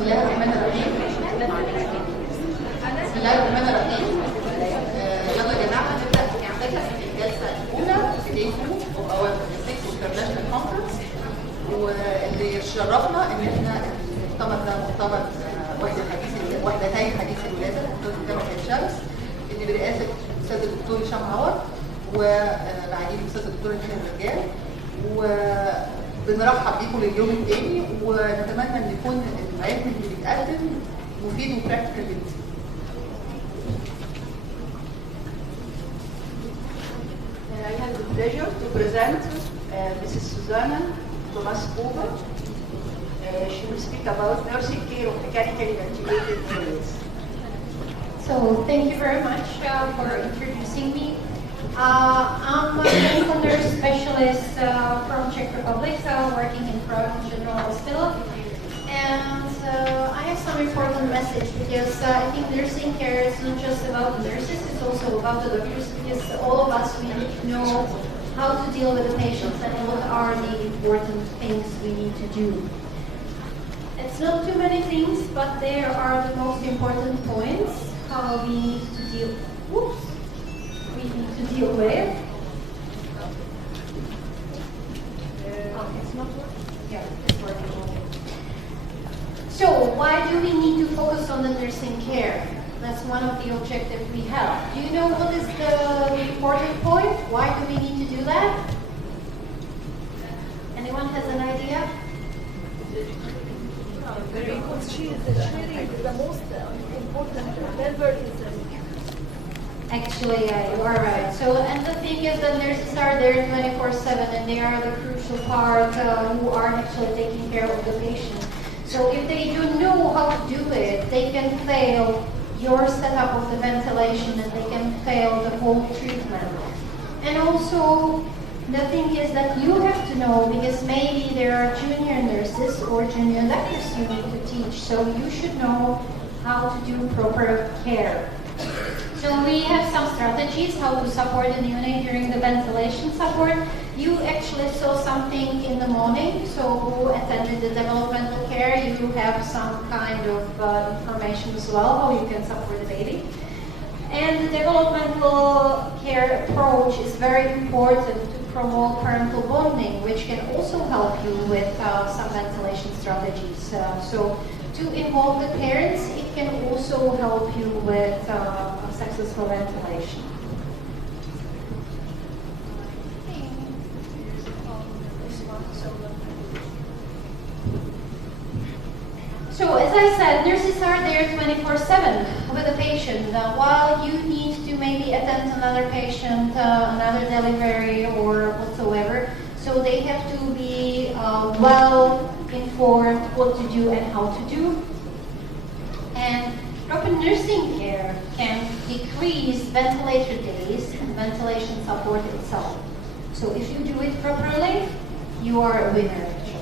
بسم الله الرحمن الرحيم. بسم الله الرحمن الرحيم. يلا يا جماعه نبدا في الجلسه الاولى في دي 2 of our 6 international conference. واللي شرفنا ان احنا المؤتمر ده مؤتمر وحدتين حديث الولاده دكتور جمعية الشمس اللي برئاسه الاستاذ الدكتور هشام عوض ومعالي الاستاذ الدكتور هشام الرجال. وبنرحب بيكم لليوم الثاني ونتمنى ان يكون العلم اللي بيتقدم مفيد وبراكتيكال جدا. I have the pleasure to present Mrs. Zuzana Tomaskova. She will speak about nursing care of mechanically ventilated neonates. So thank you very much for introducing me. I'm a medical nurse specialist from Czech Republic, working in Praguue General Hospital. And I have some important message because I think nursing care is not just about the nurses, it's also about the doctors, because all of us, we need to know how to deal with the patients and what are the important things we need to do. It's not too many things, but there are the most important points how we need to deal. Whoops. We need to deal with. It's not working. Yeah, it's working. So why do we need to focus on the nursing care? That's one of the objectives we have. Do you know what is the important point? Why do we need to do that? Anyone has an idea? Because she is really the most important member is Actually, yeah, you are right. So, and the thing is that nurses are there 24/7 and they are the crucial part who are actually taking care of the patient. So if they don't know how to do it, they can fail your setup of the ventilation and they can fail the whole treatment. And also, the thing is that you have to know, because maybe there are junior nurses or junior doctors you need to teach, so you should know how to do proper care. So we have some strategies how to support the neonate during the ventilation support. You actually saw something in the morning, so who attended the developmental care, you have some kind of information as well, how you can support the baby. And the developmental care approach is very important to promote parental bonding, which can also help you with some ventilation strategies. So to involve the parents, it can also help you with successful ventilation. So as I said, nurses are there 24/7 with the patient. While you need to maybe attend another patient, another delivery or whatsoever, so they have to be well informed what to do and how to do. And proper nursing care can decrease ventilator days and ventilation support itself. So if you do it properly, you are a winner actually.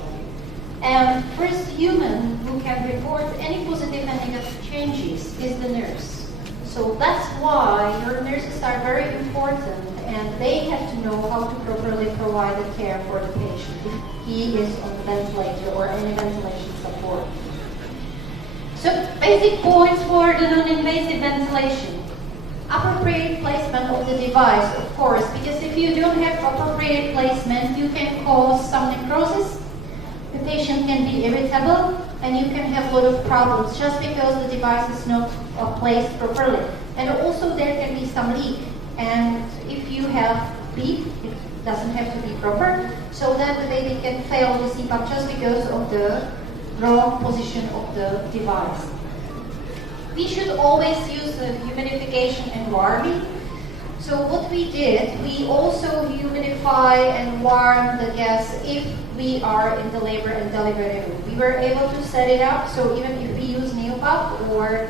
And first human who can report any positive and negative changes is the nurse. So that's why your nurses are very important and they have to know how to properly provide the care for the patient if he is on the ventilator or any ventilation support. So basic points for the non-invasive ventilation. Appropriate placement of the device, of course, because if you don't have appropriate placement, you can cause some necrosis. The patient can be irritable and you can have a lot of problems just because the device is not placed properly. And also there can be some leak. And if you have leak, it doesn't have to be proper, so then the baby can fail the CPAP just because of the wrong position of the device. We should always use the humidification and warming. So what we did, we also humidify and warm the gas if we are in the labor and delivery room. We were able to set it up, so even if we use NeoPAP or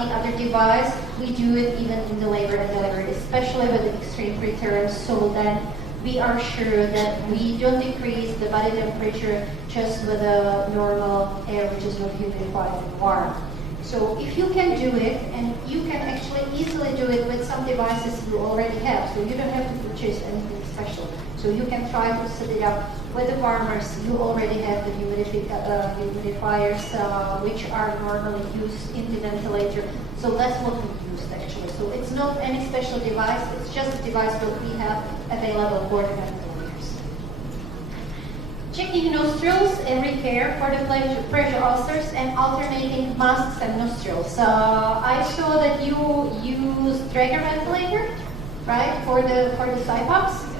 the other device, we do it even in the labor and delivery, especially with the extreme preterms, so that we are sure that we don't decrease the body temperature just with a normal air which is not humidified and warm. So if you can do it, and you can actually easily do it with some devices you already have, so you don't have to purchase anything special. So So you can try to set it up with the farmers. You already have the humidifiers, which are normally used in the ventilator. So that's what we used actually. So it's not any special device, it's just a device that we have available for the ventilators. Checking nostrils and repair for the pressure ulcers and alternating masks and nostrils. I saw that you use Traeger ventilator, right, for the CIPAPs.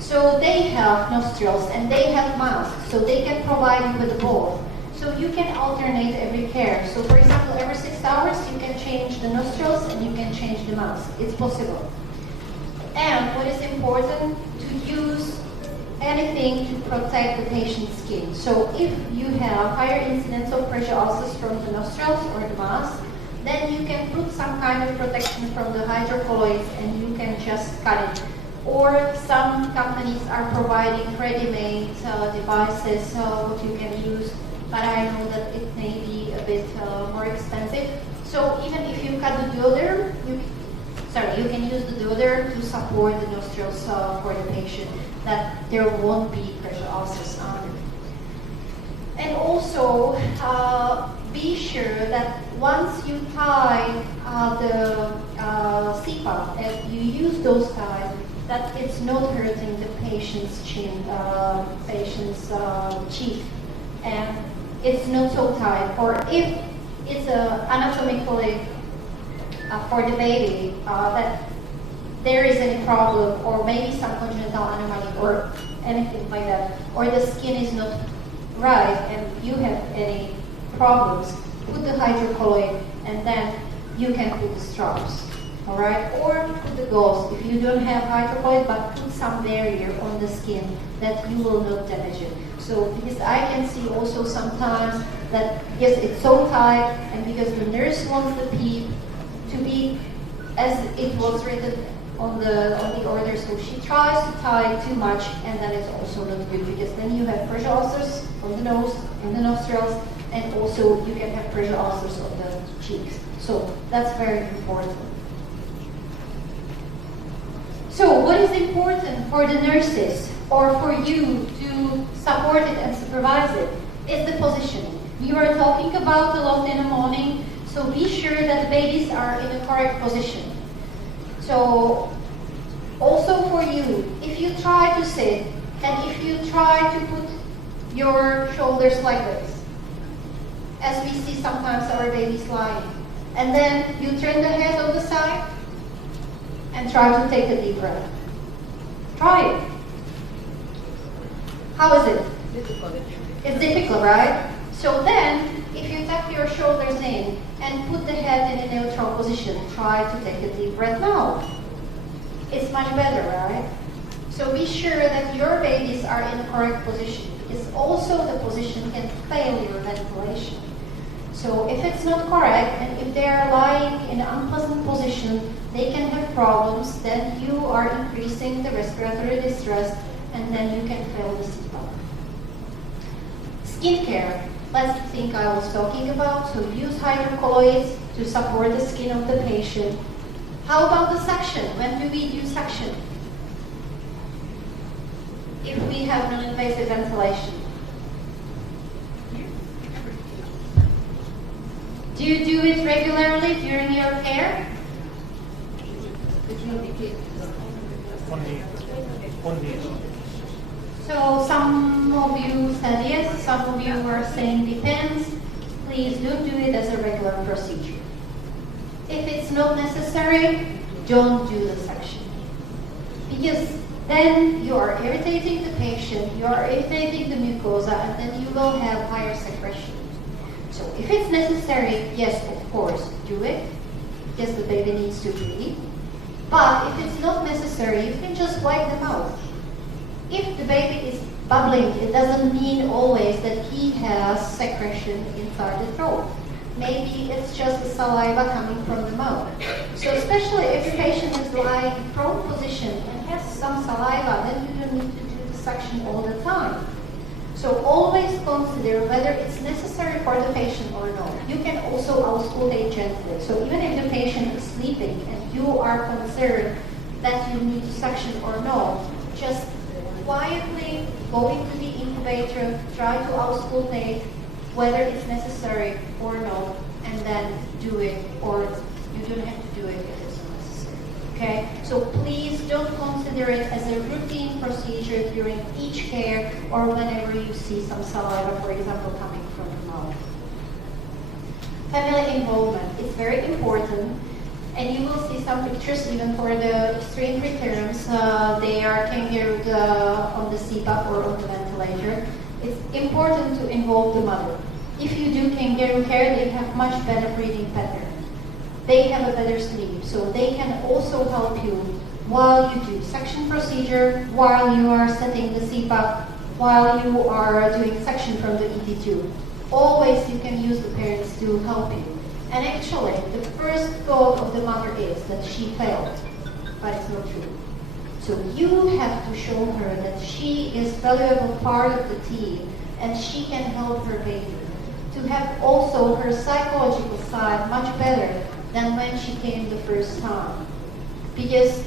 So they have nostrils and they have masks, so they can provide you with both. So you can alternate every pair. So for example, every 6 hours you can change the nostrils and you can change the mask. It's possible. And what is important, to use anything to protect the patient's skin. So if you have higher incidence of pressure ulcers from the nostrils or the mask, then you can put some kind of protection from the hydrocolloids and you can just cut it. Or some companies are providing ready-made devices what you can use, but I know that it may be a bit more expensive. So even if you cut the duoderm, you can use the duoderm to support the nostrils for the patient, that there won't be pressure ulcers on it. And also, be sure that once you tie the CPAP and you use those ties, that it's not hurting the patient's chin, cheek, and it's not so tight. Or if it's anatomically for the baby that there is any problem, or maybe some congenital anomaly or anything like that, or the skin is not right and you have any problems, put the hydrocolloid and then you can put the straps. All right, or put the gauze if you don't have hydrocolloid, but put some barrier on the skin that you will not damage it. So because I can see also sometimes that yes, it's so tight, and because the nurse wants the PEEP to be as it was written on the order, so she tries to tie too much, and then it's also not good because then you have pressure ulcers on the nose, in the nostrils, and also you can have pressure ulcers on the cheeks. So that's very important. So what is important for the nurses or for you to support it and supervise it is the positioning. We were talking about a lot in the morning, so be sure that the babies are in the correct position. So also for you, if you try to sit and if you try to put your shoulders like this, as we see sometimes our babies lying, and then you turn the head on the side, and try to take a deep breath. Try it. How is it? Difficult. It's difficult, right? So then, if you tuck your shoulders in and put the head in a neutral position, try to take a deep breath now. It's much better, right? So be sure that your babies are in the correct position, because also the position can fail your ventilation. So if it's not correct, and if they are lying in an unpleasant position, they can have problems, then you are increasing the respiratory distress, and then you can fail the CPAP. Skincare, that's the thing I was talking about. So use hydrocolloids to support the skin of the patient. How about the suction? When do we do suction? If we have non-invasive ventilation. Do you do it regularly during your care? So some of you said yes, some of you were saying depends. Please don't do it as a regular procedure. If it's not necessary, don't do the suction. Because then you are irritating the patient, you are irritating the mucosa, and then you will have higher secretion. So if it's necessary, yes, of course, do it, because the baby needs to breathe. But if it's not necessary, you can just wipe them out. If the baby is bubbling, it doesn't mean always that he has secretion inside the throat. Maybe it's just the saliva coming from the mouth. So especially if the patient is lying in prone position and has some saliva, then you don't need to do the suction all the time. So always consider whether it's necessary for the patient or not. You can also auscultate gently. So even if the patient is sleeping and you are concerned that you need to suction or not, just quietly go into the incubator, try to auscultate whether it's necessary or not, and then do it, or you don't have to do it if it's not necessary. Okay? So please don't consider it as a routine procedure during each care or whenever you see some saliva, for example, coming from the mouth. Family involvement is very important, and you will see some pictures even for the extreme preterms. They are kangarooed on the CPAP or on the ventilator. It's important to involve the mother. If you do kangaroo care, they have much better breathing pattern. They have a better sleep, so they can also help you while you do suction procedure, while you are setting the CPAP, while you are doing suction from the ET tube. Always you can use the parents to help you. And actually, the first thought of the mother is that she failed, but it's not true. So you have to show her that she is a valuable part of the team and she can help her baby. To have also her psychological side much better than when she came the first time. Because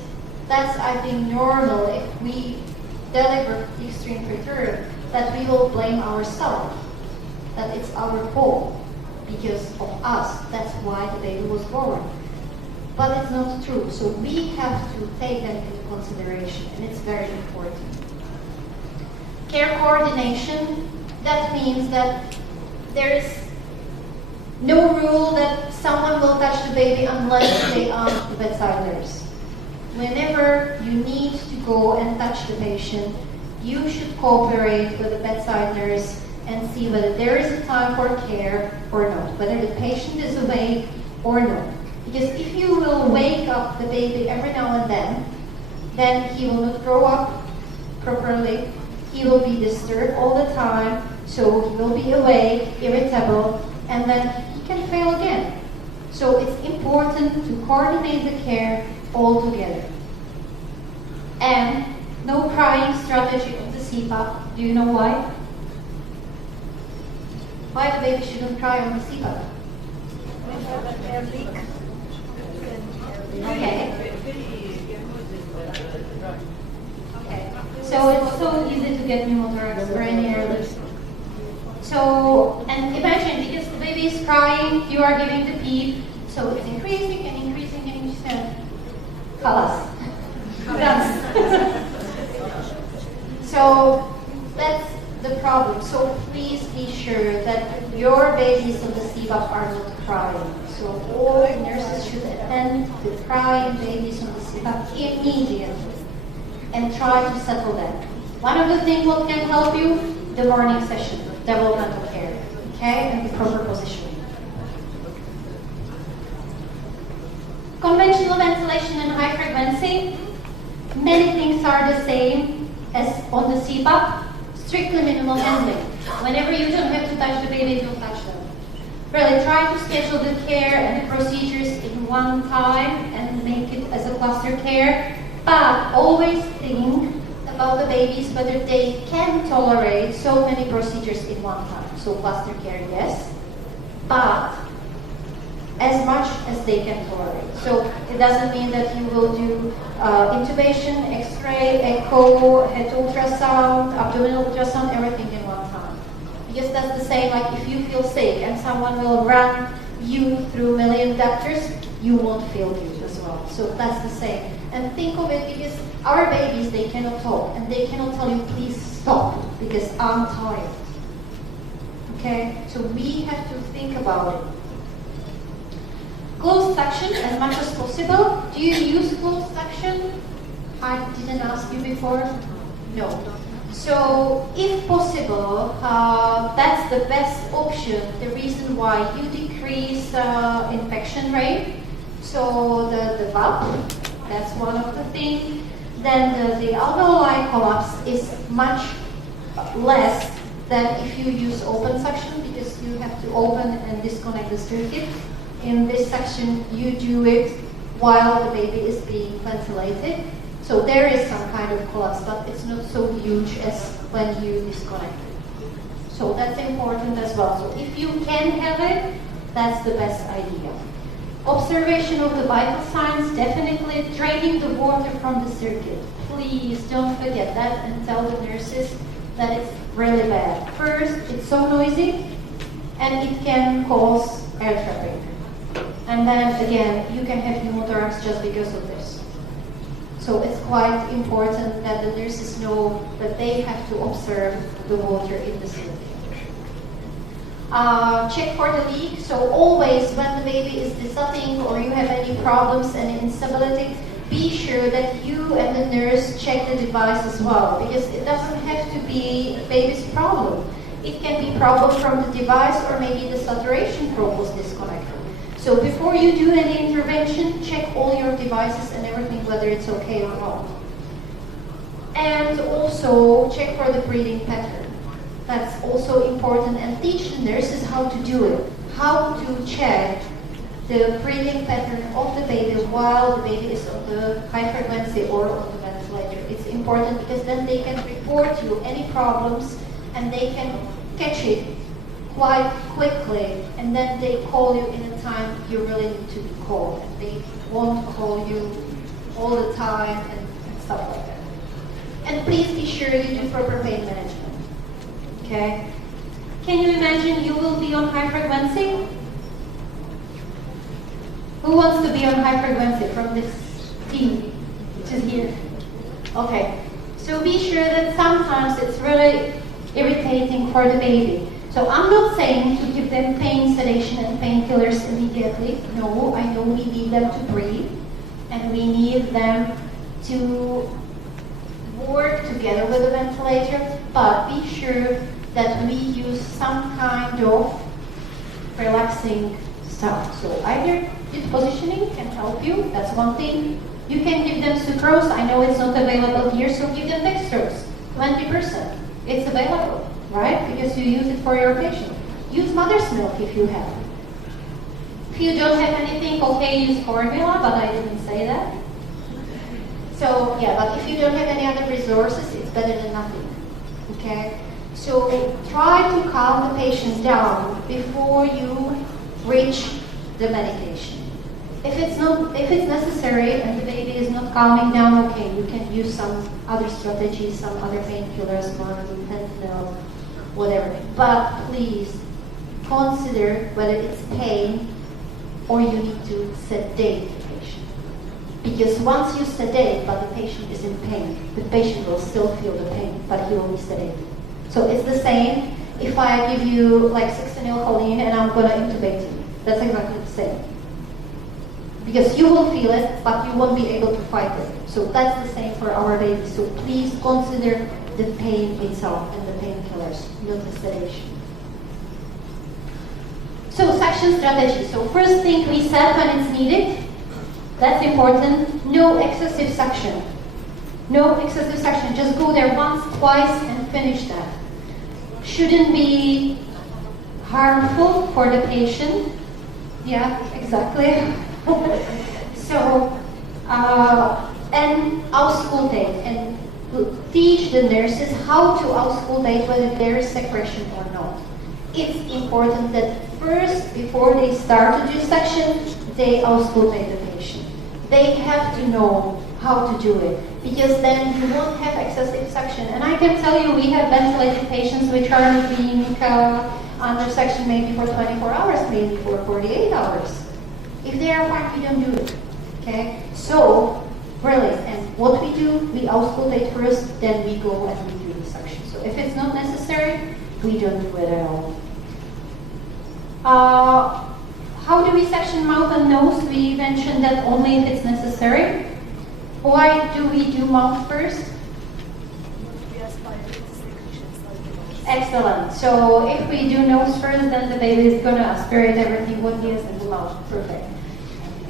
that's, I think, normal if we deliver extreme preterm, that we will blame ourselves, that it's our fault. Because of us, that's why the baby was born. But it's not true, so we have to take them into consideration, and it's very important. Care coordination, that means that there is no rule that someone will touch the baby unless they ask the bedside nurse. Whenever you need to go and touch the patient, you should cooperate with the bedside nurse and see whether there is a time for care or not, whether the patient is awake or not. Because if you will wake up the baby every now and then he will not grow up properly, he will be disturbed all the time, so he will be awake, irritable, and then he can fail again. So it's important to coordinate the care all together. And no crying strategy of the CPAP. Do you know why? Why the baby shouldn't cry on the CPAP? Okay. Okay. So it's so easy to get pneumothorax very early. So, and imagine, because the baby is crying, you are giving the PEEP, so it's increasing and increasing and increasing. Kalas. Done. So that's the problem. So please be sure that your babies on the CPAP are not crying. So all nurses should attend to crying babies on the CPAP immediately and try to settle them. One of the things that can help you, the morning session, developmental care, okay, and the proper positioning. Conventional ventilation and high frequency, many things are the same as on the CPAP. Strictly minimal handling. Whenever you don't have to touch the baby, don't touch them. Really try to schedule the care and the procedures in one time and make it as a cluster care, but always think about the babies whether they can tolerate so many procedures in one time. So cluster care, yes, but as much as they can tolerate. So it doesn't mean that you will do intubation, X-ray, echo, head ultrasound, abdominal ultrasound, everything in one time. Because that's the same, like if you feel sick and someone will run you through a million doctors, you won't feel good as well. So that's the same. And think of it, because our babies, they cannot talk and they cannot tell you, please stop, because I'm tired. Okay, so we have to think about it. Closed suction as much as possible. Do you use closed suction? I didn't ask you before. No. So if possible, that's the best option. The reason why you decrease infection rate. So the valve, that's one of the things. Then the alveoli collapse is much less than if you use open suction, because you have to open and disconnect the circuit. In this section, you do it while the baby is being ventilated. So there is some kind of collapse, but it's not so huge as when you disconnect it. So that's important as well. So if you can have it, that's the best idea. Observation of the vital signs, definitely draining the water from the circuit. Please don't forget that and tell the nurses that it's really bad. First, it's so noisy and it can cause air traffic. And then again, you can have pneumothorax just because of this. So it's quite important that the nurses know that they have to observe the water in the circuit. Check for the leak. So always when the baby is desatting or you have any problems and instability, be sure that you and the nurse check the device as well, because it doesn't have to be the baby's problem. It can be problem from the device, or maybe the saturation probe was disconnected. So before you do any intervention, check all your devices and everything, whether it's okay or not. And also check for the breathing pattern. That's also important, and teach the nurses how to do it, how to check the breathing pattern of the baby while the baby is on the high frequency or on the ventilator. It's important because then they can report you any problems and they can catch it quite quickly, and then they call you in a time you really need to be called. And they won't call you all the time and stuff like that. And please be sure you do proper pain management. Okay? Can you imagine you will be on high frequency? Who wants to be on high frequency from this team, which is here? Okay. So be sure that sometimes it's really irritating for the baby. So I'm not saying to give them pain sedation and painkillers immediately. No, I know we need them to breathe and we need them to work together with the ventilator, but be sure that we use some kind of relaxing stuff. So either hip positioning can help you, that's one thing. You can give them sucrose. I know it's not available here, so give them dextrose, 20%. It's available, right? Because you use it for your patient. Use mother's milk if you have. If you don't have anything, okay, use formula, but I didn't say that. So yeah, but if you don't have any other resources, it's better than nothing, okay? So try to calm the patient down before you reach the medication. If it's necessary and the baby is not calming down, okay, you can use some other strategies, some other painkillers, fentanyl, whatever. But please consider whether it's pain or you need to sedate the patient. Because once you sedate, but the patient is in pain, the patient will still feel the pain, but he will be sedated. So it's the same if I give you like 6-phenylcholine and I'm going to intubate you. That's exactly the same. Because you will feel it, but you won't be able to fight it. So that's the same for our babies. So please consider the pain itself and the painkillers, not the sedation. So suction strategy. So first thing we said when it's needed, that's important. No excessive suction. No excessive suction. Just go there once, twice, and finish that. Shouldn't be harmful for the patient. Yeah, exactly. So, and auscultate and teach the nurses how to auscultate whether there is secretion or not. It's important that first, before they start to do suction, they auscultate the patient. They have to know how to do it, because then you won't have excessive suction. And I can tell you, we have ventilated patients which are being under suction maybe for 24 hours, maybe for 48 hours. If they are fine, we don't do it, okay? So, really, and what we do, we auscultate first, then we go and we do the suction. So if it's not necessary, we don't do it at all. How do we suction mouth and nose? We mentioned that only if it's necessary. Why do we do mouth first? Excellent. So if we do nose first, then the baby is going to aspirate everything what he has in the mouth. Perfect.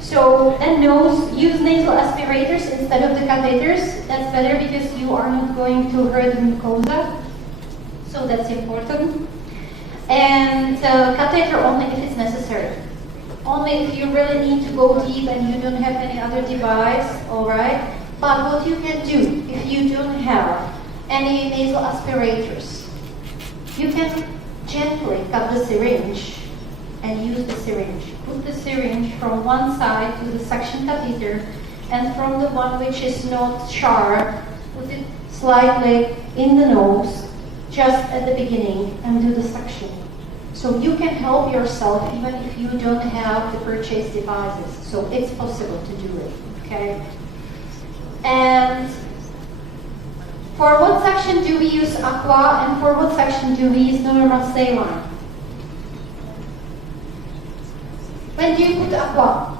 So then nose, use nasal aspirators instead of the catheters. That's better because you are not going to hurt the mucosa. So that's important. And catheter only if it's necessary. Only if you really need to go deep and you don't have any other device, all right? But what you can do if you don't have any nasal aspirators, you can gently cut the syringe and use the syringe. Put the syringe from one side to the suction catheter, and from the one which is not sharp, put it slightly in the nose, just at the beginning, and do the suction. So you can help yourself even if you don't have the purchased devices. So it's possible to do it, okay? And for what section do we use aqua, and for what section do we use normal saline? When do you put aqua?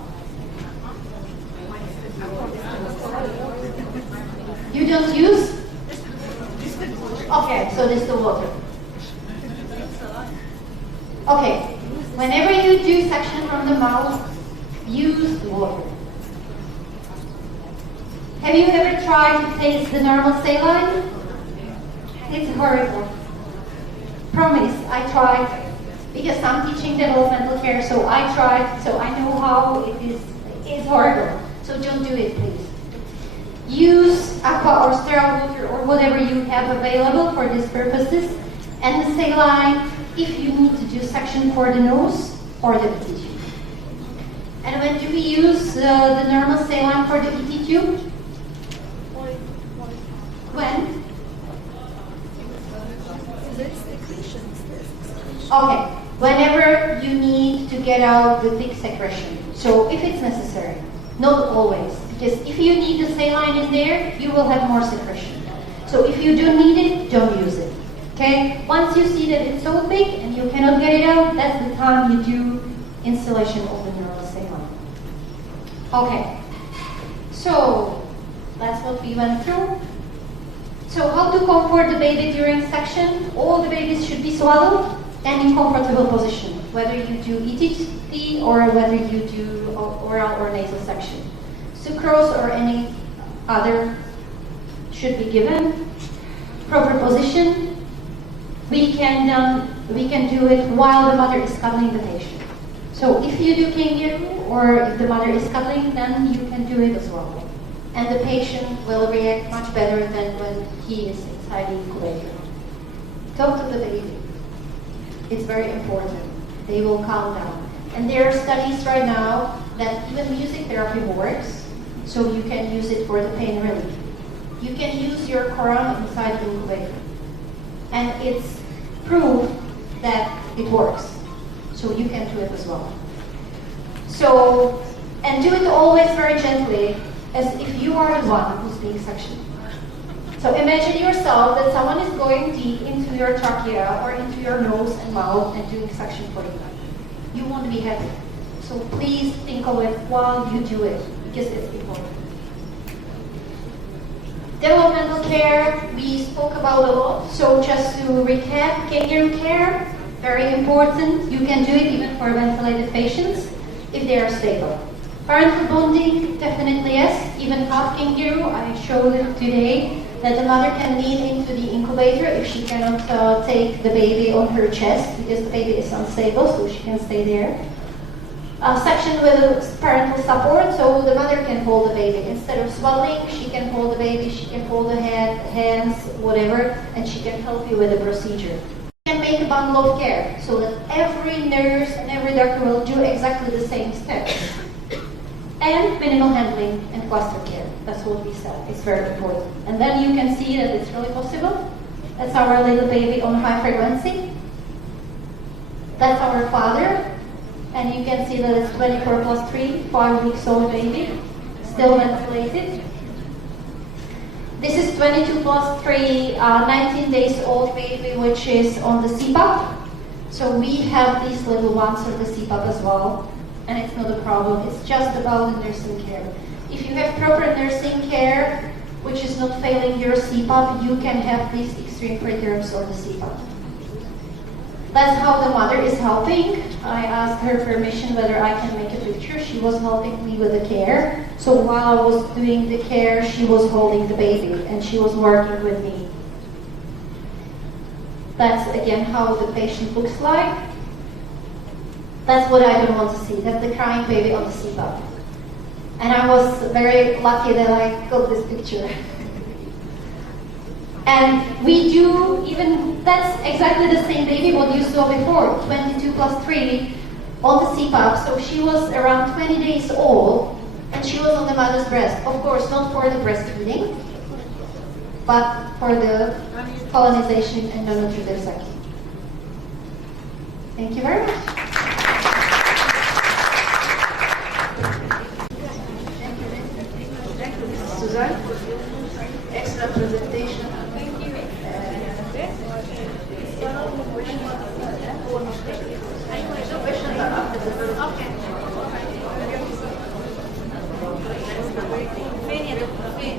You don't use? Okay, so this is the water. Okay, whenever you do suction from the mouth, use the water. Have you ever tried to taste the normal saline? It's horrible. Promise, I tried. Because I'm teaching developmental care, so I tried, so I know how it is. It's horrible. So don't do it, please. Use aqua or sterile water or whatever you have available for these purposes. And the saline, if you need to do suction for the nose or the ET tube. And when do we use the normal saline for the ET tube? When? Okay, whenever you need to get out the thick secretion. So if it's necessary, not always. Because if you need the saline in there, you will have more secretion. So if you don't need it, don't use it. Okay? Once you see that it's so thick and you cannot get it out, that's the time you do installation of the neural saline. Okay. So that's what we went through. So how to comfort the baby during suction? All the babies should be swaddled and in comfortable position, whether you do ETT or whether you do oral or nasal suction. Sucrose or any other should be given. Proper position. We can do it while the mother is cuddling the patient. So if you do kangaroo or if the mother is cuddling, then you can do it as well. And the patient will react much better than when he is inside the incubator. Talk to the baby. It's very important. They will calm down. And there are studies right now that even music therapy works, so you can use it for the pain relief. You can use your Quran inside the incubator. And it's proof that it works. So you can do it as well. So, and do it always very gently, as if you are the one who's being suctioned. So imagine yourself that someone is going deep into your trachea or into your nose and mouth and doing suction for you. You won't be happy. So please think of it while you do it, because it's important. Developmental care, we spoke about a lot. So just to recap, kangaroo care, very important. You can do it even for ventilated patients if they are stable. Parental bonding, definitely yes. Even half kangaroo, I showed it today, that the mother can lean into the incubator if she cannot take the baby on her chest because the baby is unstable, so she can stay there. Section with parental support, so the mother can hold the baby. Instead of swaddling, she can hold the baby, she can hold the head, hands, whatever, and she can help you with the procedure. You can make a bundle of care so that every nurse and every doctor will do exactly the same steps. And minimal handling and cluster care. That's what we said. It's very important. And then you can see that it's really possible. That's our little baby on high frequency. That's our father. And you can see that it's 24 plus 3, 5 weeks old baby, still ventilated. This is 22 plus 3, 19 days old baby, which is on the CPAP. So we have these little ones on the CPAP as well. And it's not a problem, it's just about the nursing care. If you have proper nursing care, which is not failing your CPAP, you can have these extreme preterms on the CPAP. That's how the mother is helping. I asked her permission whether I can make a picture. She was helping me with the care. So while I was doing the care, she was holding the baby and she was working with me. That's again how the patient looks like. That's what I don't want to see. That's the crying baby on the CPAP. And I was very lucky that I got this picture. And we do even, that's exactly the same baby what you saw before, 22 plus 3 on the CPAP. So she was around 20 days old, and she was on the mother's breast. Of course, not for the breastfeeding, but for the colonization and non-nutritive cycle. Thank you very much. Thank you, Mrs. Suzanne. Excellent presentation. Thank you. Questions are after the first. Okay. فين يا دكتور فين؟